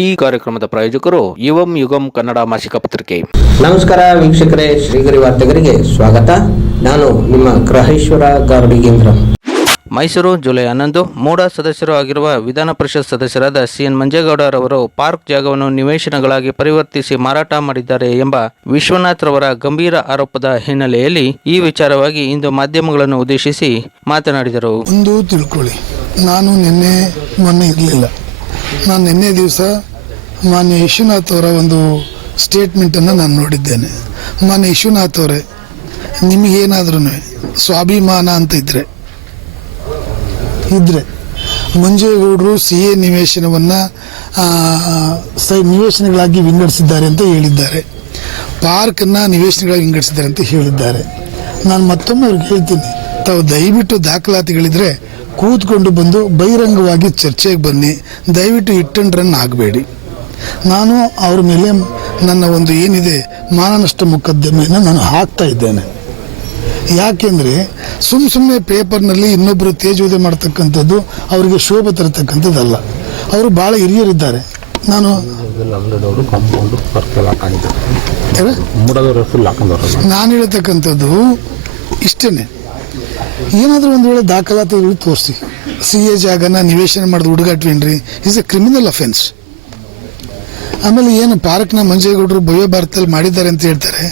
ಈ ಕಾರ್ಯಕ್ರಮದ ಪ್ರಾಯೋಜಕರು ಯುವಂ ಯುಗಂ ಕನ್ನಡ ಮಾಸಿಕ ಪತ್ರಿಕೆ. ನಮಸ್ಕಾರ ವೀಕ್ಷಕರೇ ಶ್ರೀಗರಿ ವಾರ್ತೆಗರಿಗೆ ಸ್ವಾಗತ. ನಾನು ನಿಮ್ಮ ಗ್ರಹೇಶ್ವರ ಗಾರುಡಿಗೇಂದ್ರ ಮೈಸೂರು ಜುಲೈ ಹನ್ನೊಂದು ಮೂಡ ಸದಸ್ಯರು ಆಗಿರುವ ವಿಧಾನ ಪರಿಷತ್ ಸದಸ್ಯರಾದ ಸಿಎನ್ ಮಂಜೇಗೌಡರವರು ಪಾರ್ಕ್ ಜಾಗವನ್ನು ನಿವೇಶನಗಳಾಗಿ ಪರಿವರ್ತಿಸಿ ಮಾರಾಟ ಮಾಡಿದ್ದಾರೆ ಎಂಬ ವಿಶ್ವನಾಥ್ ರವರ ಗಂಭೀರ ಆರೋಪದ ಹಿನ್ನೆಲೆಯಲ್ಲಿ ಈ ವಿಚಾರವಾಗಿ ಇಂದು ಮಾಧ್ಯಮಗಳನ್ನು ಉದ್ದೇಶಿಸಿ ಮಾತನಾಡಿದರು. ಒಂದು ತಿಳ್ಕೊಳ್ಳಿ ನಾನು ನಿನ್ನೆ ಮೊನ್ನೆ ಇರಲಿಲ್ಲ. ನಾನು ನಿನ್ನೆ ದಿವಸ ಮಾನ್ಯ ವಿಶ್ವನಾಥ್ ಅವರ ಒಂದು ಸ್ಟೇಟ್ಮೆಂಟನ್ನು ನಾನು ನೋಡಿದ್ದೇನೆ. ಮಾನ್ಯ ವಿಶ್ವನಾಥ್ ಅವರೇ, ನಿಮಗೇನಾದ್ರೂ ಸ್ವಾಭಿಮಾನ ಅಂತ ಇದ್ದರೆ ಇದ್ದರೆ ಮಂಜೇಗೌಡರು ಸಿ ಎ ನಿವೇಶನವನ್ನು ಸೈ, ನಿವೇಶನಗಳಾಗಿ ವಿಂಗಡಿಸಿದ್ದಾರೆ ಅಂತ ಹೇಳಿದ್ದಾರೆ. ಪಾರ್ಕನ್ನು ನಿವೇಶನಗಳಾಗಿ ವಿಂಗಡಿಸಿದ್ದಾರೆ ಅಂತ ಹೇಳಿದ್ದಾರೆ. ನಾನು ಮತ್ತೊಮ್ಮೆ ಅವ್ರಿಗೆ ಹೇಳ್ತೀನಿ, ತಾವು ದಯವಿಟ್ಟು ದಾಖಲಾತಿಗಳಿದ್ರೆ ಕೂತ್ಕೊಂಡು ಬಂದು ಬಹಿರಂಗವಾಗಿ ಚರ್ಚೆಗೆ ಬನ್ನಿ. ದಯವಿಟ್ಟು ಹಿಟ್ ಆ್ಯಂಡ್ ರನ್ ಆಗಬೇಡಿ. ನಾನು ಅವ್ರ ಮೇಲೆ ನನ್ನ ಒಂದು ಏನಿದೆ ಮಾನನಷ್ಟ ಮೊಕದ್ದಮೆಯನ್ನು ನಾನು ಹಾಕ್ತಾ ಇದ್ದೇನೆ. ಯಾಕೆಂದರೆ ಸುಮ್ಮ ಸುಮ್ಮನೆ ಪೇಪರ್ನಲ್ಲಿ ಇನ್ನೊಬ್ಬರು ತೇಜೋದೆ ಮಾಡ್ತಕ್ಕಂಥದ್ದು ಅವರಿಗೆ ಶೋಭೆ ತರತಕ್ಕಂಥದ್ದಲ್ಲ. ಅವರು ಭಾಳ ಹಿರಿಯರಿದ್ದಾರೆ. ನಾನು ನಾನು ಹೇಳ್ತಕ್ಕಂಥದ್ದು ಇಷ್ಟೇ ಏನಾದರೂ ಒಂದು ವೇಳೆ ದಾಖಲಾತಿಗಳು ತೋರಿಸಿ. ಸಿ ಎ ಜಾಗನ ನಿವೇಶನ ಮಾಡಿದ ಹುಡುಗಾಟ್ವೇನ್ರಿ? ಇಸ್ ಎ ಕ್ರಿಮಿನಲ್ ಅಫೆನ್ಸ್ ಆಮೇಲೆ ಏನು ಪಾರ್ಕ್ನ ಮಂಜೇಗೌಡರು ಭವ್ಯ ಭಾರತದಲ್ಲಿ ಮಾಡಿದ್ದಾರೆ ಅಂತ ಹೇಳ್ತಾರೆ.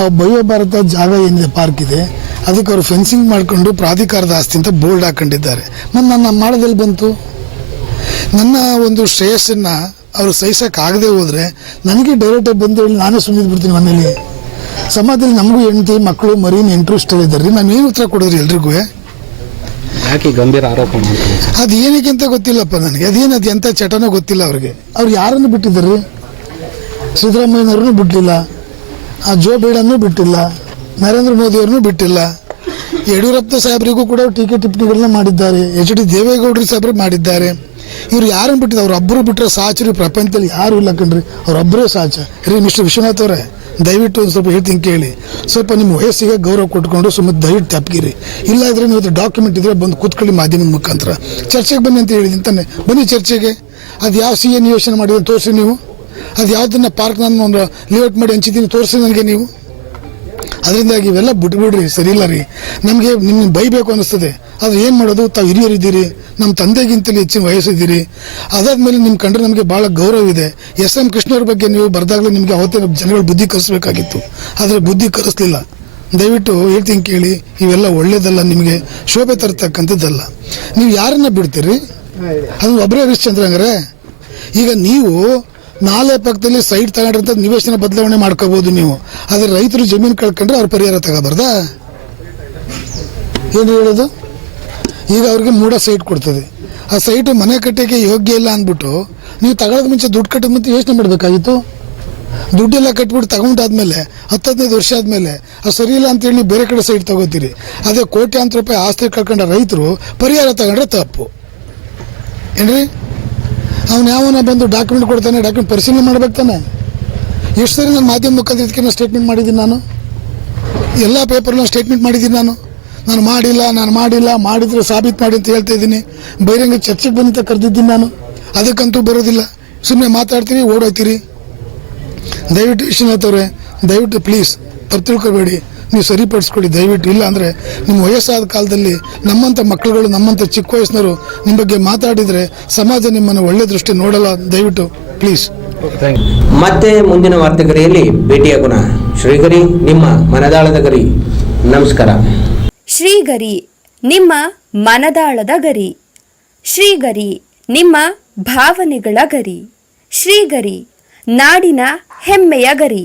ಆ ಭವ್ಯ ಭಾರತ ಜಾಗ ಏನಿದೆ, ಪಾರ್ಕ್ ಇದೆ, ಅದಕ್ಕೆ ಅವರು ಫೆನ್ಸಿಂಗ್ ಮಾಡಿಕೊಂಡು ಪ್ರಾಧಿಕಾರದ ಆಸ್ತಿ ಅಂತ ಬೋರ್ಡ್ ಹಾಕೊಂಡಿದ್ದಾರೆ. ಮತ್ತು ನನ್ನ ಮಾಡೋದಲ್ಲಿ ಬಂತು? ನನ್ನ ಒಂದು ಶ್ರೇಯಸ್ಸನ್ನು ಅವರು ಸಹಿಸೋಕ್ಕಾಗದೆ ಹೋದರೆ ನನಗೆ ಡೈರೆಕ್ಟಾಗಿ ಬಂದು ಹೇಳಿ ನಾನೇ ಸುಮ್ಮನೆ ಬಿಡ್ತೀನಿ ಮನೇಲಿ. ಸಮಾಜದಲ್ಲಿ ನಮಗೂ ಹೆಂಡತಿ ಮಕ್ಕಳು ಮರಿ ಇಂಟ್ರೆಸ್ಟ್ ಇದ್ದಾರೆ. ರೀ ನಾನು ಏನು ಉತ್ತರ ಕೊಡೋದ್ರಿ ಎಲ್ರಿಗೂ? ಯಾಕೆ ಗಂಭೀರ ಆರೋಪ ಅದು ಏನಕ್ಕೆ ಅಂತ ಗೊತ್ತಿಲ್ಲಪ್ಪ ನನಗೆ. ಅದೇನು ಅದು ಎಂಥ ಚಟನೋ ಗೊತ್ತಿಲ್ಲ ಅವ್ರಿಗೆ. ಅವ್ರು ಯಾರನ್ನು ಬಿಟ್ಟಿದ್ದಾರೆ? ಸಿದ್ದರಾಮಯ್ಯನವ್ರನ್ನೂ ಬಿಟ್ಟಿಲ್ಲ ಆ ಜೋ ಬೈಡನ್ನೂ ಬಿಟ್ಟಿಲ್ಲ. ನರೇಂದ್ರ ಮೋದಿಯವ್ರನ್ನೂ ಬಿಟ್ಟಿಲ್ಲ. ಯಡಿಯೂರಪ್ಪ ಸಾಹೇಬರಿಗೂ ಕೂಡ ಟೀಕೆ ಟಿಪ್ಪಣಿಗಳನ್ನ ಮಾಡಿದ್ದಾರೆ. ಎಚ್ ಡಿ ದೇವೇಗೌಡರು ಸಾಹೇಬ್ರು ಮಾಡಿದ್ದಾರೆ. ಇವ್ರು ಯಾರನ್ನು ಬಿಟ್ಟಿದ್ದು ಅವ್ರೊಬ್ಬರು ಬಿಟ್ಟರೆ ಸಾಚರಿ ಪ್ರಪಂಚದಲ್ಲಿ ಯಾರು ಇಲ್ಲ ಕಣ್ರಿ. ಅವರೊಬ್ಬರೇ ಸಾಚ. ರೀ ಮಿಸ್ಟರ್ ವಿಶ್ವನಾಥ್ ಅವರೇ ದಯವಿಟ್ಟು ಒಂದು ಸ್ವಲ್ಪ ಹೇಳ್ತೀನಿ ಕೇಳಿ. ಸ್ವಲ್ಪ ನಿಮ್ಮ ವಯಸ್ಸಿಗೆ ಗೌರವ ಕೊಟ್ಟುಕೊಂಡು ಸುಮ್ಮನೆ ದಯವಿಟ್ಟು ತಪ್ಪಿರಿ. ಇಲ್ಲಾದರೆ ನೀವು ಡಾಕ್ಯುಮೆಂಟ್ ಇದ್ರೆ ಬಂದು ಕೂತ್ಕೊಳ್ಳಿ ಮಾಧ್ಯಮದ ಮುಖಾಂತರ. ಚರ್ಚೆಗೆ ಬನ್ನಿ ಅಂತ ಹೇಳಿದ್ದೀನಿ ತಾನೆ. ಬನ್ನಿ ಚರ್ಚೆಗೆ. ಅದು ಯಾವ ಸಿ ಎ ನಿವೇಶನ ಮಾಡಿದ್ರೆ ತೋರಿಸಿ ನೀವು. ಅದು ಯಾವುದನ್ನ ಪಾರ್ಕ್ ನಾನು ಒಂದು ಲೇಔಟ್ ಮಾಡಿ ಹಂಚಿದ್ದೀನಿ ತೋರಿಸಿ ನನಗೆ ನೀವು. ಅದರಿಂದಾಗಿ ಇವೆಲ್ಲ ಬಿಟ್ಬಿಡ್ರಿ ಸರಿ ಇಲ್ಲ ರೀ. ನಮಗೆ ನಿಮ್ಗೆ ಬೈಬೇಕು ಅನಿಸ್ತದೆ. ಅದು ಏನು ಮಾಡೋದು? ತಾವು ಹಿರಿಯರಿದ್ದೀರಿ ನಮ್ಮ ತಂದೆಗಿಂತಲೂ ಹೆಚ್ಚಿನ ವಯಸ್ಸಿದ್ದೀರಿ ಅದಾದ್ಮೇಲೆ ನಿಮ್ಮ ಕಂಡ್ರೆ ನಮಗೆ ಭಾಳ ಗೌರವ ಇದೆ. ಎಸ್ ಎಂ ಕೃಷ್ಣವ್ರ ಬಗ್ಗೆ ನೀವು ಬರೆದಾಗಲೇ ನಿಮಗೆ ಅವತ್ತೇ ಜನಗಳು ಬುದ್ಧಿ ಕಲಿಸ್ಬೇಕಾಗಿತ್ತು. ಆದರೆ ಬುದ್ಧಿ ಕಲಿಸ್ಲಿಲ್ಲ. ದಯವಿಟ್ಟು ಹೇಳ್ತೀನಿ ಕೇಳಿ ಇವೆಲ್ಲ ಒಳ್ಳೇದಲ್ಲ ನಿಮಗೆ. ಶೋಭೆ ತರ್ತಕ್ಕಂಥದ್ದಲ್ಲ. ನೀವು ಯಾರನ್ನ ಬಿಡ್ತೀರಿ? ಅದು ಒಬ್ಬರೇ ಹರಿಶ್ಚಂದ್ರ ಹಂಗಾರೆ ಈಗ ನೀವು ನಾಲೆ ಪಕ್ಕದಲ್ಲಿ ಸೈಟ್ ತಗೊಂಡಿರಂತ ನಿವೇಶನ ಬದಲಾವಣೆ ಮಾಡ್ಕೋಬಹುದು ನೀವು. ಆದರೆ ರೈತರು ಜಮೀನು ಕಳ್ಕೊಂಡ್ರೆ ಅವ್ರ ಪರಿಹಾರ ತಗೋಬಾರ್ದಾ? ಏನು ಹೇಳೋದು? ಈಗ ಅವ್ರಿಗೆ ಮೂಡ ಸೈಟ್ ಕೊಡ್ತದೆ. ಆ ಸೈಟು ಮನೆ ಕಟ್ಟೋಕ್ಕೆ ಯೋಗ್ಯ ಇಲ್ಲ ಅಂದ್ಬಿಟ್ಟು ನೀವು ತಗೊಳ್ಳೋದು ಮುಂಚೆ ದುಡ್ಡು ಕಟ್ಟಿದ ಮುಂಚೆ ಯೋಚನೆ ಮಾಡಬೇಕಾಗಿತ್ತು? ದುಡ್ಡೆಲ್ಲ ಕಟ್ಬಿಟ್ಟು ತಗೊಂಡಾದ್ಮೇಲೆ ಹತ್ತು ಹದಿನೈದು ವರ್ಷ ಆದಮೇಲೆ ಅದು ಸರಿ ಇಲ್ಲ ಅಂತೇಳಿ ನೀವು ಬೇರೆ ಕಡೆ ಸೈಟ್ ತಗೋತೀರಿ. ಅದೇ ಕೋಟ್ಯಾಂತರ ರೂಪಾಯಿ ಆಸ್ತಿ ಕಳ್ಕೊಂಡ ರೈತರು ಪರಿಹಾರ ತಗೊಂಡ್ರೆ ತಪ್ಪು. ಏನ್ರಿ? ಅವನು ಯಾವನ ಬಂದು ಡಾಕ್ಯುಮೆಂಟ್ ಕೊಡ್ತಾನೆ ಡಾಕ್ಯುಮೆಂಟ್ ಪರಿಶೀಲನೆ ಮಾಡ್ಬೇಕು ತಾನೆ. ಎಷ್ಟು ಸರಿ ನಾನು ಮಾಧ್ಯಮ ಮುಖಾಂತರ ಇದಕ್ಕೆ ಸ್ಟೇಟ್ಮೆಂಟ್ ಮಾಡಿದ್ದೀನಿ ನಾನು. ಎಲ್ಲ ಪೇಪರ್ನ ಸ್ಟೇಟ್ಮೆಂಟ್ ಮಾಡಿದ್ದೀನಿ ನಾನು. ನಾನು ಮಾಡಿಲ್ಲ ನಾನು ಮಾಡಿಲ್ಲ, ಮಾಡಿದ್ರೆ ಸಾಬೀತು ಮಾಡಿ ಅಂತ ಹೇಳ್ತಾ ಇದ್ದೀನಿ. ಬಹಿರಂಗ ಚರ್ಚೆಗೆ ಬಂದಂತ ಕರೆದಿದ್ದೀನಿ ನಾನು. ಅದಕ್ಕಂತೂ ಬರೋದಿಲ್ಲ. ಸುಮ್ಮನೆ ಮಾತಾಡ್ತೀರಿ ಓಡೋಗ್ತೀರಿ ದಯವಿಟ್ಟು ವಿಶ್ವನಾಥ್ ಅವರೇ, ದಯವಿಟ್ಟು ಪ್ಲೀಸ್ ತಪ್ಪು ತಿಳ್ಕೊಬೇಡಿ. ನೀವು ಸರಿಪಡಿಸ್ಕೊಳ್ಳಿ ದಯವಿಟ್ಟು. ಇಲ್ಲ ಅಂದರೆ ನಿಮ್ಮ ವಯಸ್ಸಾದ ಕಾಲದಲ್ಲಿ ನಮ್ಮಂಥ ಮಕ್ಕಳುಗಳು ನಮ್ಮಂಥ ಚಿಕ್ಕ ವಯಸ್ಸಿನವರು ನಿಮ್ಮ ಬಗ್ಗೆ ಮಾತಾಡಿದರೆ ಸಮಾಜ ನಿಮ್ಮನ್ನು ಒಳ್ಳೆ ದೃಷ್ಟಿ ನೋಡಲ್ಲ. ದಯವಿಟ್ಟು ಪ್ಲೀಸ್ ಮತ್ತೆ ಮುಂದಿನ ವಾರ್ತೆಗರಿಯಲ್ಲಿ ಭೇಟಿಯಾಗೋಣ ಶ್ರೀಗರಿ ನಿಮ್ಮ ಮನದಾಳದ ಗರಿ. ನಮಸ್ಕಾರ. ಶ್ರೀಗರಿ ನಿಮ್ಮ ಮನದಾಳದ ಗರಿ. ಶ್ರೀಗರಿ ನಿಮ್ಮ ಭಾವನೆಗಳ ಗರಿ. ಶ್ರೀಗರಿ ನಾಡಿನ ಹೆಮ್ಮೆಯ ಗರಿ.